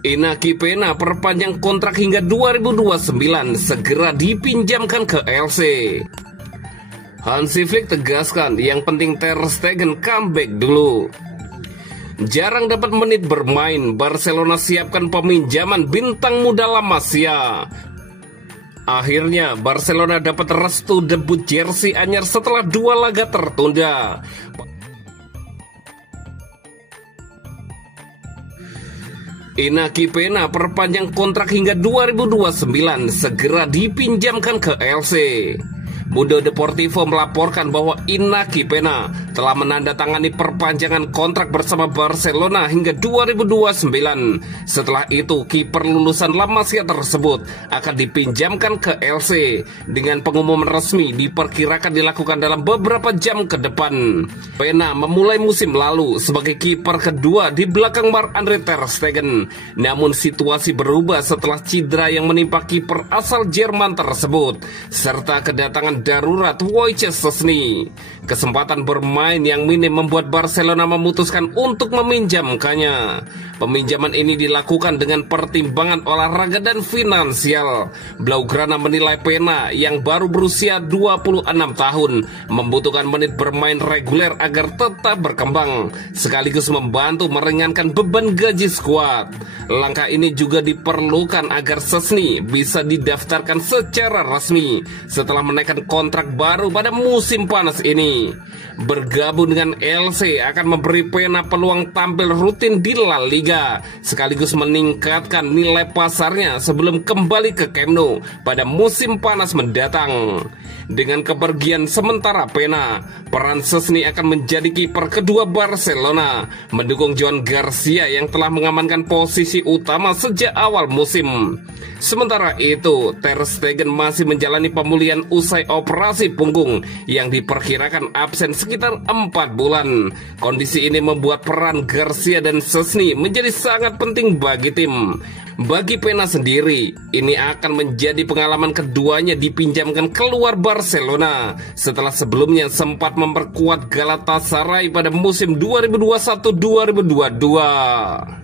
Inaki Peña perpanjang kontrak hingga 2029, segera dipinjamkan ke LC. Hansi Flick tegaskan yang penting Ter Stegen comeback dulu. Jarang dapat menit bermain, Barcelona siapkan peminjaman bintang muda La Masia. Akhirnya Barcelona dapat restu debut jersey anyar setelah 2 laga tertunda. Inaki Peña perpanjang kontrak hingga 2029, segera dipinjamkan ke LC. Mundo Deportivo melaporkan bahwa Inaki Peña telah menandatangani perpanjangan kontrak bersama Barcelona hingga 2029. Setelah itu, kiper lulusan La Masia tersebut akan dipinjamkan ke LC dengan pengumuman resmi diperkirakan dilakukan dalam beberapa jam ke depan. Peña memulai musim lalu sebagai kiper kedua di belakang Marc-André ter Stegen. Namun situasi berubah setelah cedera yang menimpa kiper asal Jerman tersebut serta kedatangan darurat Wojciech Szczesny. Kesempatan bermain yang minim membuat Barcelona memutuskan untuk meminjamkannya. Peminjaman ini dilakukan dengan pertimbangan olahraga dan finansial. Blaugrana menilai Peña yang baru berusia 26 tahun membutuhkan menit bermain reguler agar tetap berkembang, sekaligus membantu meringankan beban gaji skuad. Langkah ini juga diperlukan agar Szczesny bisa didaftarkan secara resmi setelah menaikkan kontrak baru pada musim panas ini. Bergabung dengan LC akan memberi Peña peluang tampil rutin di La Liga, sekaligus meningkatkan nilai pasarnya sebelum kembali ke Camp Nou pada musim panas mendatang. Dengan kepergian sementara Peña, peran Szczesny akan menjadi kiper kedua Barcelona, mendukung Joan Garcia yang telah mengamankan posisi utama sejak awal musim. Sementara itu, Ter Stegen masih menjalani pemulihan usai operasi punggung yang diperkirakan absen sekitar 4 bulan. Kondisi ini membuat peran Garcia dan Szczesny menjadi sangat penting bagi tim. Bagi Peña sendiri, ini akan menjadi pengalaman keduanya dipinjamkan keluar Barcelona setelah sebelumnya sempat memperkuat Galatasaray pada musim 2021-2022.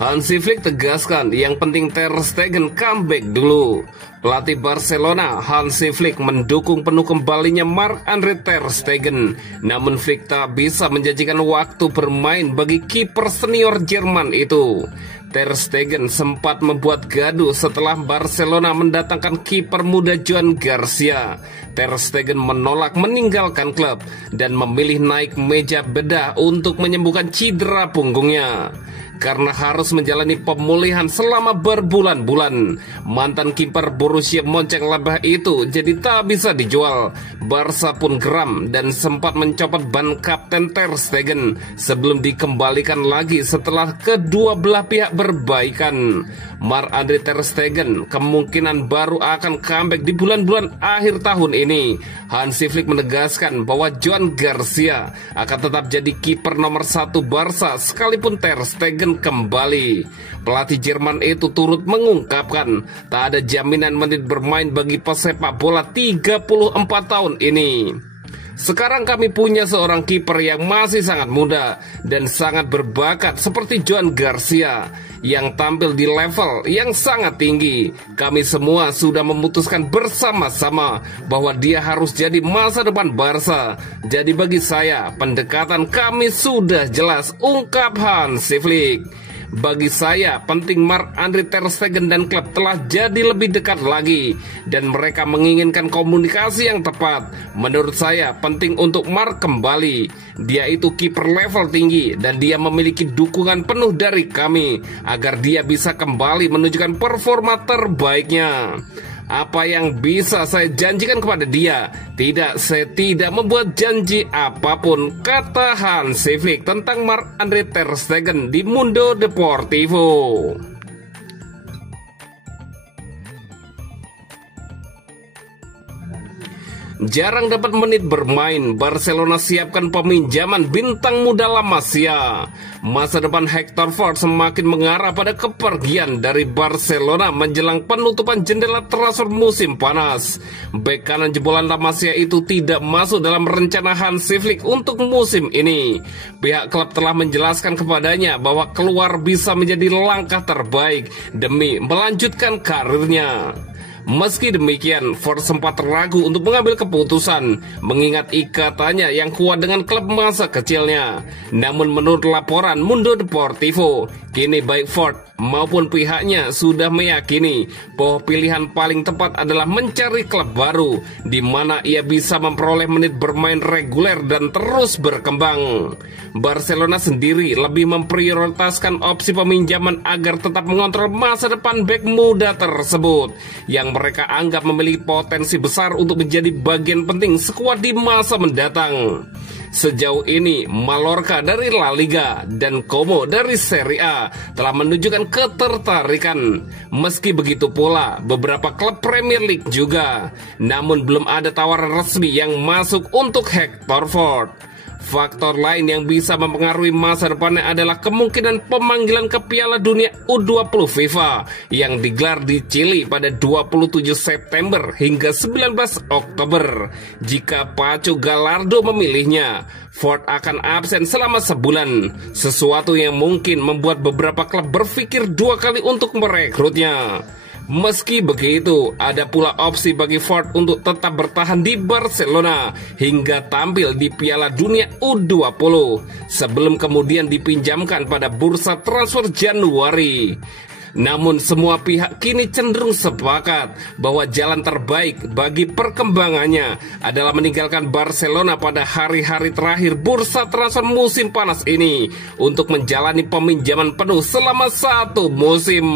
Hansi Flick tegaskan yang penting Ter Stegen comeback dulu. Pelatih Barcelona Hansi Flick mendukung penuh kembalinya Marc-André ter Stegen. Namun Flick tak bisa menjanjikan waktu bermain bagi kiper senior Jerman itu. Ter Stegen sempat membuat gaduh setelah Barcelona mendatangkan kiper muda Joan Garcia. Ter Stegen menolak meninggalkan klub dan memilih naik meja bedah untuk menyembuhkan cedera punggungnya. Karena harus menjalani pemulihan selama berbulan-bulan, mantan kiper Borussia Mönchengladbach itu jadi tak bisa dijual. Barca pun geram dan sempat mencopot ban kapten Ter Stegen sebelum dikembalikan lagi setelah kedua belah pihak berbaikan. Marc-André ter Stegen kemungkinan baru akan comeback di bulan-bulan akhir tahun ini. Hansi Flick menegaskan bahwa Joan Garcia akan tetap jadi kiper nomor 1 Barca sekalipun Ter Stegen kembali. Pelatih Jerman itu turut mengungkapkan tak ada jaminan menit bermain bagi pesepak bola 34 tahun ini. Sekarang kami punya seorang kiper yang masih sangat muda dan sangat berbakat seperti Joan Garcia yang tampil di level yang sangat tinggi. Kami semua sudah memutuskan bersama-sama bahwa dia harus jadi masa depan Barca. Jadi bagi saya pendekatan kami sudah jelas, ungkap Hansi Flick. Bagi saya, penting Marc-André ter Stegen dan klub telah jadi lebih dekat lagi dan mereka menginginkan komunikasi yang tepat. Menurut saya, penting untuk Marc kembali. Dia itu kiper level tinggi dan dia memiliki dukungan penuh dari kami agar dia bisa kembali menunjukkan performa terbaiknya. Apa yang bisa saya janjikan kepada dia? Tidak, saya tidak membuat janji apapun, kata Hansi Flick tentang Marc-André ter Stegen di Mundo Deportivo. Jarang dapat menit bermain, Barcelona siapkan peminjaman bintang muda La Masia. Masa depan Hector Ford semakin mengarah pada kepergian dari Barcelona menjelang penutupan jendela transfer musim panas. Bek kanan jebolan La Masia itu tidak masuk dalam rencana Hansi Flick untuk musim ini. Pihak klub telah menjelaskan kepadanya bahwa keluar bisa menjadi langkah terbaik demi melanjutkan karirnya. Meski demikian, Ford sempat ragu untuk mengambil keputusan mengingat ikatannya yang kuat dengan klub masa kecilnya. Namun menurut laporan Mundo Deportivo, kini baik Ford maupun pihaknya sudah meyakini bahwa pilihan paling tepat adalah mencari klub baru di mana ia bisa memperoleh menit bermain reguler dan terus berkembang. Barcelona sendiri lebih memprioritaskan opsi peminjaman agar tetap mengontrol masa depan bek muda tersebut yang mereka anggap memiliki potensi besar untuk menjadi bagian penting skuad di masa mendatang. Sejauh ini, Mallorca dari La Liga dan Como dari Serie A telah menunjukkan ketertarikan. Meski begitu pula, beberapa klub Premier League juga. Namun belum ada tawaran resmi yang masuk untuk Hector Ford. Faktor lain yang bisa mempengaruhi masa depannya adalah kemungkinan pemanggilan ke Piala Dunia U20 FIFA yang digelar di Chili pada 27 September hingga 19 Oktober. Jika Paco Gallardo memilihnya, Ford akan absen selama sebulan, sesuatu yang mungkin membuat beberapa klub berpikir dua kali untuk merekrutnya. Meski begitu, ada pula opsi bagi Ford untuk tetap bertahan di Barcelona hingga tampil di Piala Dunia U20 sebelum kemudian dipinjamkan pada bursa transfer Januari. Namun semua pihak kini cenderung sepakat bahwa jalan terbaik bagi perkembangannya adalah meninggalkan Barcelona pada hari-hari terakhir bursa transfer musim panas ini untuk menjalani peminjaman penuh selama 1 musim.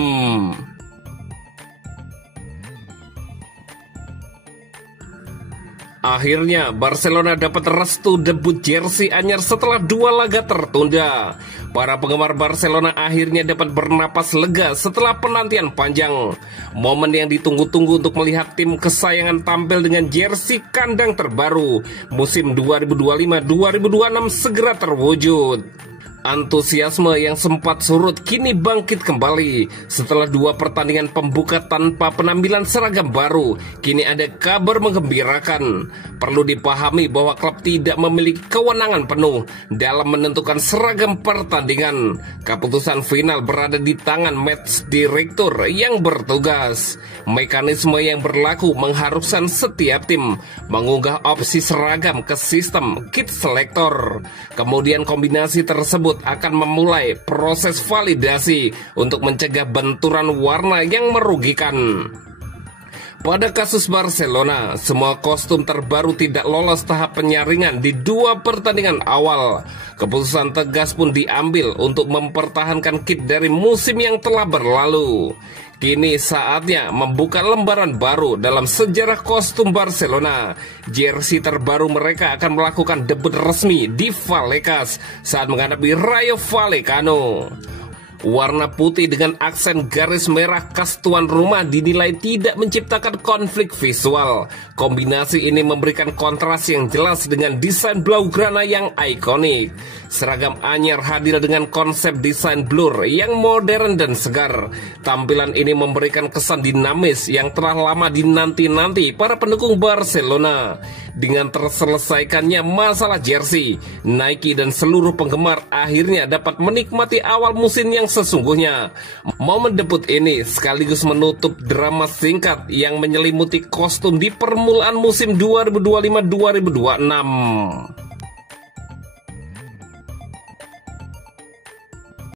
Akhirnya Barcelona dapat restu debut jersey anyar setelah 2 laga tertunda. Para penggemar Barcelona akhirnya dapat bernapas lega setelah penantian panjang. Momen yang ditunggu-tunggu untuk melihat tim kesayangan tampil dengan jersey kandang terbaru musim 2025-2026 segera terwujud. Antusiasme yang sempat surut kini bangkit kembali setelah 2 pertandingan pembuka tanpa penampilan seragam baru. Kini ada kabar menggembirakan. Perlu dipahami bahwa klub tidak memiliki kewenangan penuh dalam menentukan seragam pertandingan. Keputusan final berada di tangan match direktur yang bertugas. Mekanisme yang berlaku mengharuskan setiap tim mengunggah opsi seragam ke sistem kit selector. Kemudian kombinasi tersebut akan memulai proses validasi untuk mencegah benturan warna yang merugikan. Pada kasus Barcelona, semua kostum terbaru tidak lolos tahap penyaringan di 2 pertandingan awal. Keputusan tegas pun diambil untuk mempertahankan kit dari musim yang telah berlalu. Kini saatnya membuka lembaran baru dalam sejarah kostum Barcelona. Jersey terbaru mereka akan melakukan debut resmi di Vallecas saat menghadapi Rayo Vallecano. Warna putih dengan aksen garis merah khas tuan rumah dinilai tidak menciptakan konflik visual. Kombinasi ini memberikan kontras yang jelas dengan desain blaugrana yang ikonik. Seragam anyar hadir dengan konsep desain blur yang modern dan segar. Tampilan ini memberikan kesan dinamis yang telah lama dinanti-nanti para pendukung Barcelona. Dengan terselesaikannya masalah jersey, Nike dan seluruh penggemar akhirnya dapat menikmati awal musim yang sesungguhnya. Momen debut ini sekaligus menutup drama singkat yang menyelimuti kostum di permulaan musim 2025-2026.